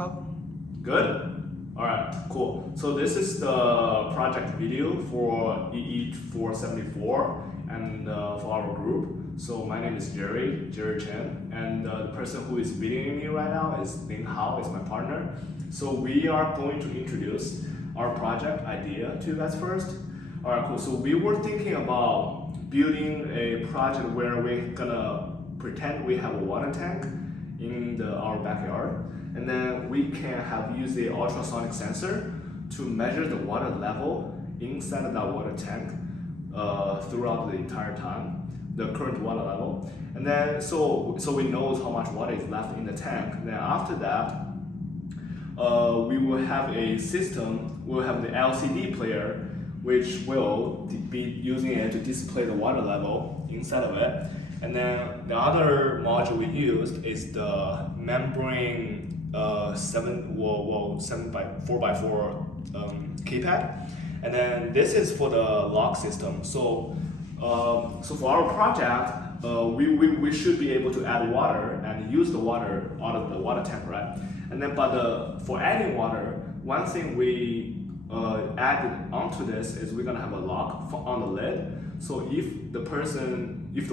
How? Good? Alright, cool. So this is the project video for EE474 and for our group. So my name is Jerry Chen, and the person who is videoing me right now is Hao, is my partner. So we are going to introduce our project idea to you guys first. Alright, cool. So we were thinking about building a project where we're gonna pretend we have a water tank in our backyard, and then we can use the ultrasonic sensor to measure the water level inside of that water tank throughout the entire time, the current water level. And then so we know how much water is left in the tank. And then after that, we will have a system, we'll have the LCD player, which will be using it to display the water level inside of it. And then the other module we used is the membrane 7x4x4 keypad. And then this is for the lock system. So for our project, we should be able to add water and use the water out of the water tank, right? And then for adding water, one thing we added onto this is we're gonna have a lock on the lid. So if the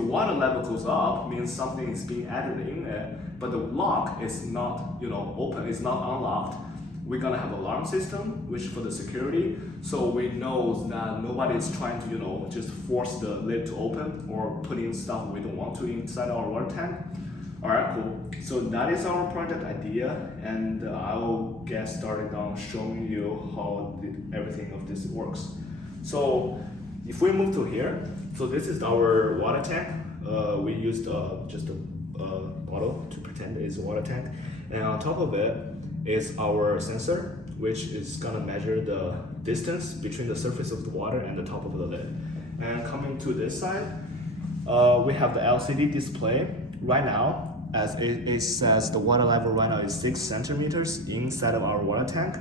water level goes up, means something is being added in it, but the lock is not open, it's not unlocked. We're gonna have an alarm system, which for the security, so we know that nobody is trying to just force the lid to open or put in stuff we don't want to inside our water tank. Alright, cool. So that is our project idea, and I will get started on showing you how everything of this works. So if we move to here, so this is our water tank. We used just a bottle to pretend it's a water tank, and on top of it is our sensor, which is gonna measure the distance between the surface of the water and the top of the lid. And coming to this side, we have the LCD display. Right now, as it says, the water level right now is 6 centimeters inside of our water tank.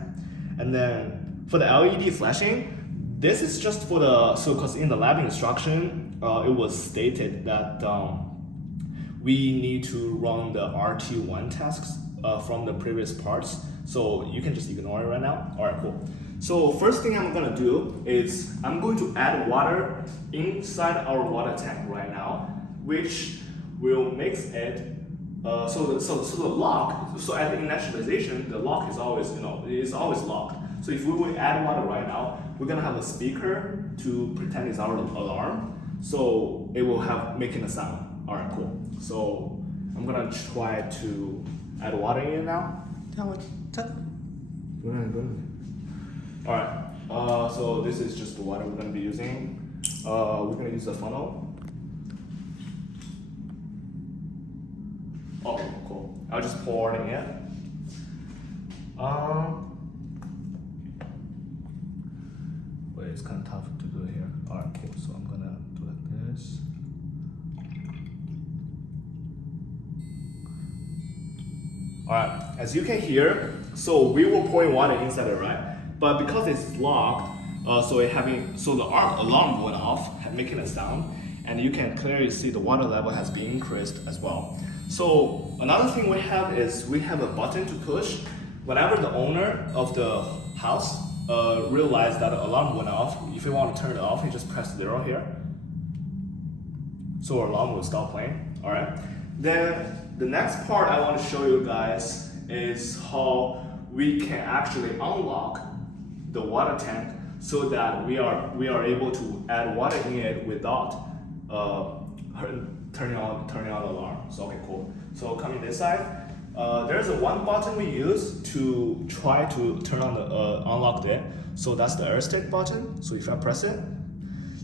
And then for the LED flashing, this is just for because in the lab instruction, it was stated that we need to run the RT1 tasks from the previous parts. So you can just ignore it right now. All right, cool. So first thing I'm gonna do is I'm going to add water inside our water tank right now, which will mix it. So the lock. So at the initialization, the lock is always locked. So if we will add water right now, we're gonna have a speaker to pretend it's our alarm. So it will making a sound. All right, cool. So I'm gonna try to add water in now. Go ahead. All right. So this is just the water we're gonna be using. We're gonna use a funnel. Oh, cool. I'll just pour it in here. Wait, it's kind of tough to do it here. All right, cool. So I'm gonna do it like this. All right, as you can hear, so we were pouring water inside it, right? But because it's locked, so the alarm went off, making a sound, and you can clearly see the water level has been increased as well. So another thing we have is we have a button to push. Whenever the owner of the house realizes that the alarm went off, if you want to turn it off, you just press 0 here. So our alarm will stop playing. All right. Then the next part I want to show you guys is how we can actually unlock the water tank so that we are able to add water in it without turning on the alarm. So okay, cool. So coming this side, there's one button we use to try to turn on the unlock it. So that's the air stick button. So if I press it,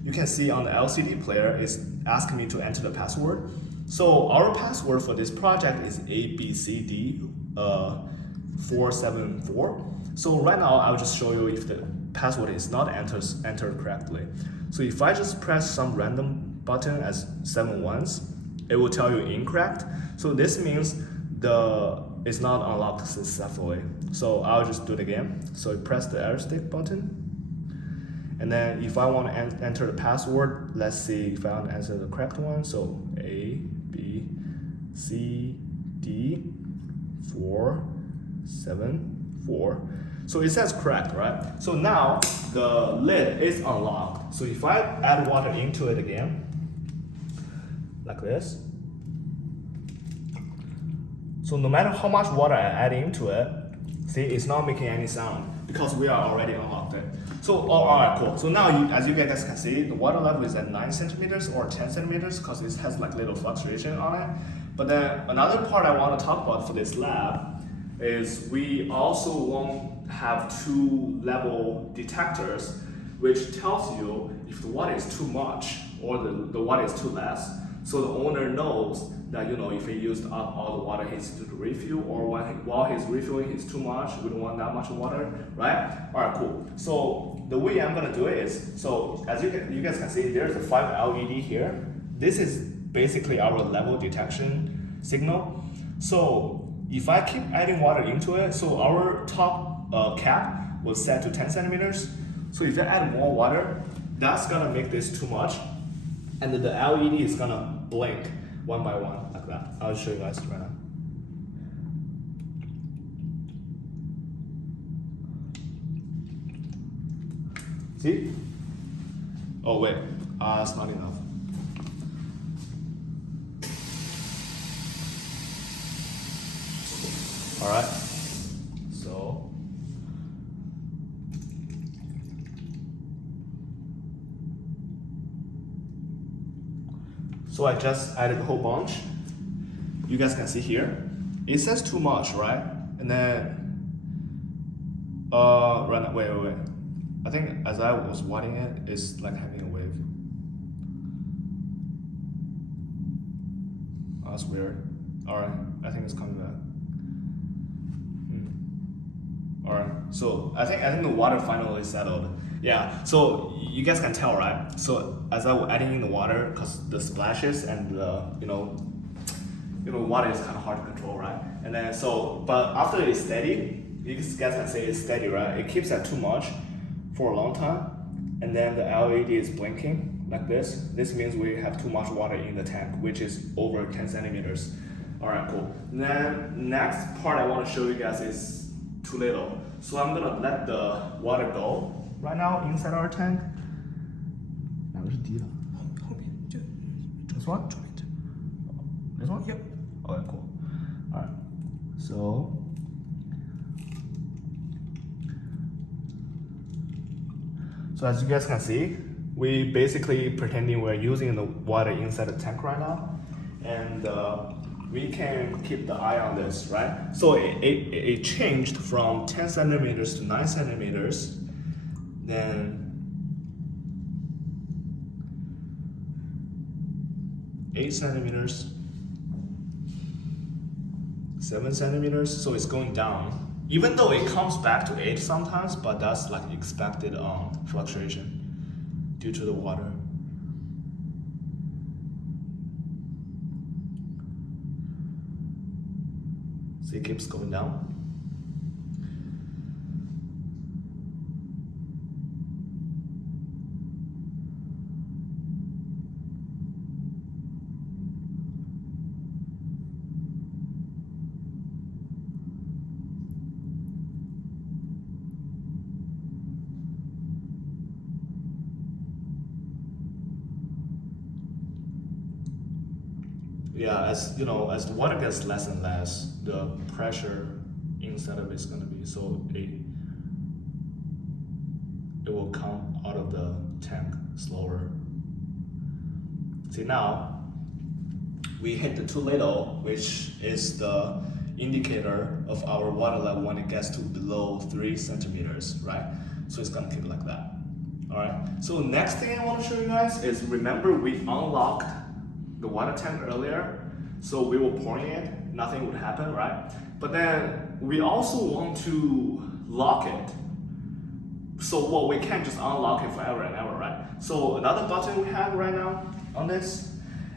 you can see on the LCD player it's asking me to enter the password. So our password for this project is ABCD474. So right now I'll just show you if the password is not entered correctly. So if I just press some random button as 7 once, it will tell you incorrect. So this means it's not unlocked successfully. So I'll just do it again. So press the air stick button. And then if I want to enter the password, let's see if I want to answer the correct one. So A, B, C, D, 4, 7, 4. So it says correct, right? So now the lid is unlocked. So if I add water into it again, like this. So no matter how much water I add into it, see, it's not making any sound because we are already unlocked it. So, all right, cool. So now, as you guys can see, the water level is at 9 centimeters or 10 centimeters because it has like little fluctuation on it. But then another part I want to talk about for this lab is we also won't have 2 level detectors, which tells you if the water is too much or the water is too less. So the owner knows that, you know, if he used up all the water he's to refuel, or while he's refueling it's too much, we don't want that much water, right? All right, cool. So the way I'm gonna do it is, so as you guys can see, there's a 5 LED here. This is basically our level detection signal. So if I keep adding water into it, so our top cap was set to 10 centimeters. So if I add more water, that's gonna make this too much. And then the LED is gonna blink one by one like that. I'll show you guys right now. See? Oh wait, it's not enough. All right, so I just added a whole bunch. You guys can see here, it says too much, right? And then, wait. I think as I was watching it, it's like having a wave. Oh, that's weird. All right, I think it's coming back. All right, so I think the water finally settled. Yeah, so you guys can tell, right? So as I was adding in the water, because the splashes and water is kind of hard to control, right? And then but after it's steady, you guys can say it's steady, right? It keeps at too much for a long time, and then the LED is blinking like this. This means we have too much water in the tank, which is over 10 centimeters. All right, cool. Then next part I want to show you guys is too little. So I'm gonna let the water go right now inside our tank. 哪个是低的？后面就 This one? This one? Yep. Okay, cool. Alright. So as you guys can see, we basically pretending we're using the water inside the tank right now, and we can keep the eye on this, right? So it changed from 10 centimeters to 9 centimeters, then 8 centimeters, 7 centimeters, so it's going down. Even though it comes back to 8 sometimes, but that's like expected fluctuation due to the water. So it keeps going down. Yeah, as you know, as the water gets less and less, the pressure inside of it is gonna be, so it will come out of the tank slower. See, now we hit the too little, which is the indicator of our water level when it gets to below 3 centimeters, right? So it's gonna keep like that. All right. So next thing I want to show you guys is, remember we unlocked the water tank earlier, so we were pouring it, nothing would happen, right? But then we also want to lock it. So well, we can't just unlock it forever and ever, right? So another button we have right now on this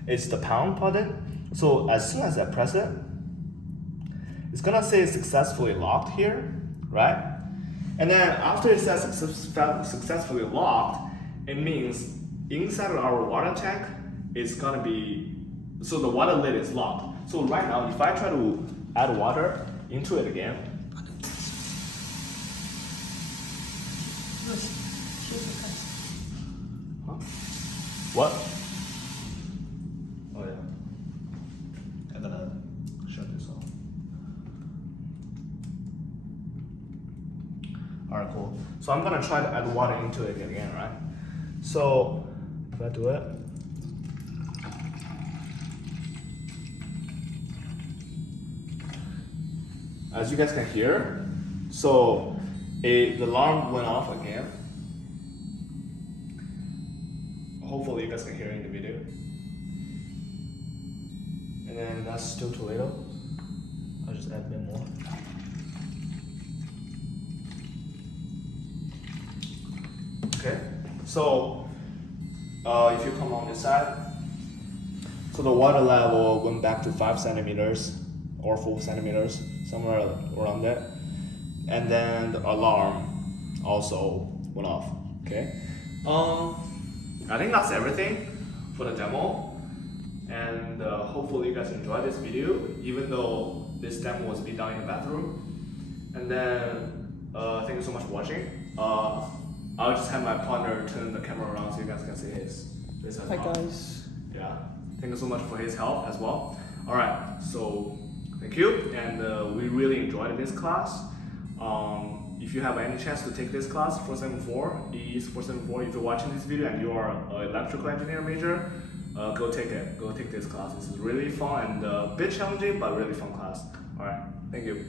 is the pound button. So as soon as I press it, it's gonna say successfully locked here, right? And then after it says successfully locked, it means inside of our water tank, it's gonna be, so the water lid is locked. So right now, if I try to add water into it again, Huh? What? Oh yeah. I gotta shut this off. Alright, cool. So I'm gonna try to add water into it again, right? So if I do it. As you guys can hear, so the alarm went off again. Hopefully you guys can hear it in the video. And then that's still too little. I'll just add a bit more. Okay, so if you come on this side, so the water level went back to 5 centimeters or 4 centimeters, somewhere around there. And then the alarm also went off, okay? I think that's everything for the demo. And hopefully you guys enjoyed this video, even though this demo was being done in the bathroom. And then, thank you so much for watching. I'll just have my partner turn the camera around so you guys can see his as Hi well. guys. Yeah, thank you so much for his help as well. Alright, so thank you, and we really enjoyed this class. If you have any chance to take this class, 474, EE's 474, if you're watching this video and you are an electrical engineer major, go take it. Go take this class. This is really fun and a bit challenging, but really fun class. Alright, thank you.